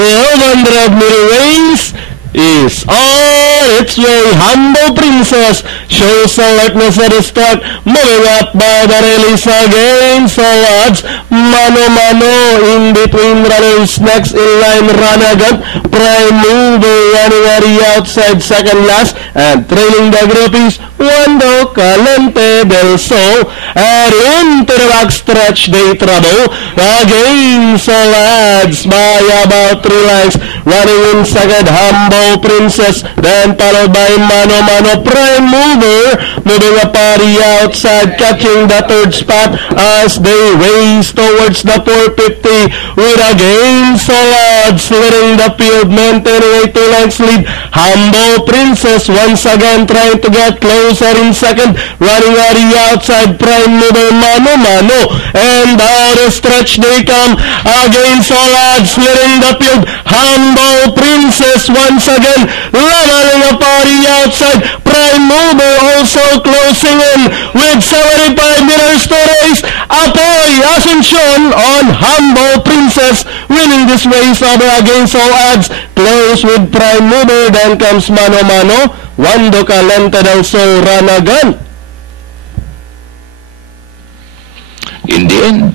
1200-meter race is on its way. Humble Princess shows alertness at the start, moving up by the release again. So odds, mano-mano in between runners. Next in line, Ranagan. Prime Mover running at the outside, second last, and trailing the group is Wando Calente del Sol. And into the backstretch, they trouble again. So odds by about 3 lengths, running in second, Humble Princess, then followed by Mano Mano. Prime Mover moving up on the outside, catching the third spot as they race towards the 450 with again Solad slitting the field, maintaining a 2 lengths lead. Humble Princess once again trying to get closer in second, running on the outside. Prime Mover, Mano Mano, and down the stretch they come again. Solad slitting the field. Humble Princess once again leveling up on the outside. Prime Mover also closing in with 75 meters to race. Apoy Asuncion on Humble Princess winning this race over against all odds. Close with Prime Mover, then comes Mano Mano, Wando Calente del Sol, Ranagan. In the end,